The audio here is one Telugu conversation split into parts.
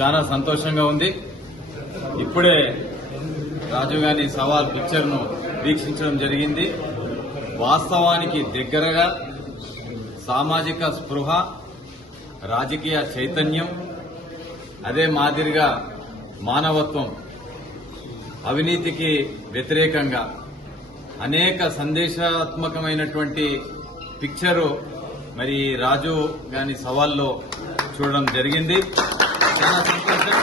చాలా సంతోషంగా ఉంది. ఇప్పుడే రాజీవ్ గాంధీ సవాల్ పిక్చర్ను వీక్షించడం జరిగింది. వాస్తవానికి దగ్గరగా సామాజిక స్పృహ రాజకీయ చైతన్యం అదే మాదిరిగా మానవత్వం అవినీతికి వ్యతిరేకంగా అనేక సందేశాత్మకమైనటువంటి పిక్చరు మరి రాజు గాని సవాల్లో చూడడం జరిగింది. చాలా సంతోషం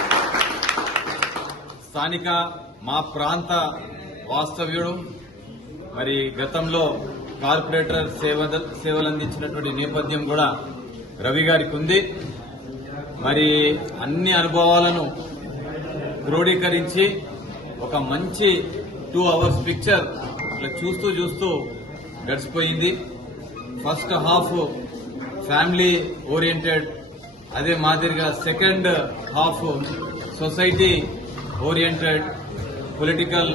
స్థానిక మా ప్రాంత వాస్తవ్యుడు మరి గతంలో కార్పొరేటర్ సేవ సేవలు అందించినటువంటి నేపథ్యం కూడా రవి గారికి ఉంది. మరి అన్ని అనుభవాలను క్రోడీకరించి ఒక మంచి టూ అవర్స్ పిక్చర్ ఇట్లా చూస్తూ చూస్తూ గడిచిపోయింది ఫస్ట్ హాఫ్ ఫ్యామిలీ ఓరియంటెడ్ అదే మాదిరిగా second half society oriented political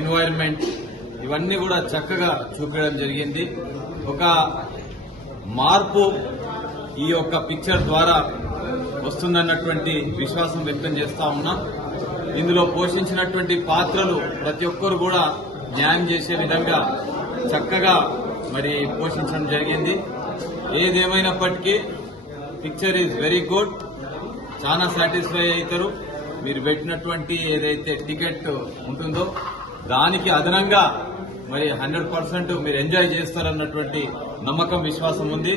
environment ఇవన్నీ కూడా చక్కగా చూపించడం జరిగింది. ఒక మార్పు ఈ యొక్క పిక్చర్ ద్వారా వస్తుందన్నటువంటి విశ్వాసం వ్యక్తం చేస్తా ఉన్నాం. ఇందులో పోషించినటువంటి పాత్రలు ప్రతి ఒక్కరు కూడా న్యాయం చేసే విధంగా చక్కగా మరి పోషించడం జరిగింది. ఏదేమైనప్పటికీ పిక్చర్ ఈజ్ వెరీ గుడ్ చాలా సాటిస్ఫై అవుతారు. మీరు పెట్టినటువంటి ఏదైతే టికెట్ ఉంటుందో దానికి అదనంగా మరి హండ్రెడ్ పర్సెంట్ మీరు ఎంజాయ్ చేస్తారన్నటువంటి నమ్మకం విశ్వాసం ఉంది.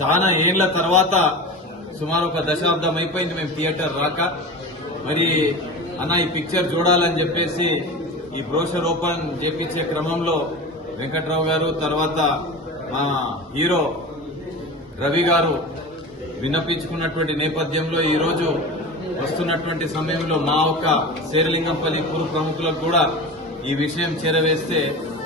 చాలా ఏళ్ళ తర్వాత సుమారు ఒక దశాబ్దం అయిపోయింది మేము థియేటర్ రాక. మరి అన్న ఈ పిక్చర్ చూడాలని చెప్పేసి ఈ బ్రోషర్ ఓపెన్ చేపించే క్రమంలో వెంకట్రావు గారు తర్వాత మా హీరో రవి గారు విన్నపించుకున్నటువంటి నేపథ్యంలో ఈ రోజు వస్తున్నటువంటి సమయంలో మా ఒక్క శేరలింగంపల్లి పూర్వ ప్రముఖులకు కూడా ఈ విషయం చేరవేస్తే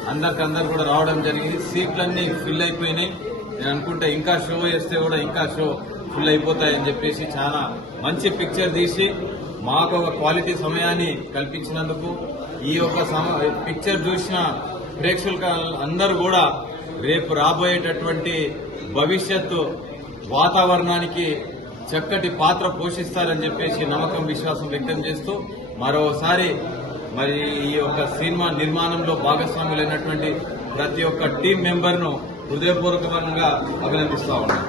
అందరికందరు కూడా రావడం జరిగింది. సీట్లన్నీ ఫిల్ అయిపోయినాయి. నేను అనుకుంటా ఇంకా షో వేస్తే కూడా ఇంకా షో ఫుల్ అయిపోతాయని చెప్పేసి చాలా మంచి పిక్చర్ తీసి మాకు ఒక క్వాలిటీ సమయాన్ని కల్పించినందుకు ఈ యొక్క సమ- పిక్చర్ చూసిన ప్రేక్షకులు అందరూ కూడా రేపు రాబోయేటటువంటి భవిష్యత్తు వాతావరణానికి చక్కటి పాత్ర పోషిస్తారని చెప్పేసి నమ్మకం విశ్వాసం వ్యక్తం చేస్తూ మరోసారి మరి ఈ యొక్క సినిమా నిర్మాణంలో భాగస్వాములైనటువంటి ప్రతి ఒక్క టీం మెంబర్ను హృదయపూర్వకంగా అభినందిస్తా ఉన్నాను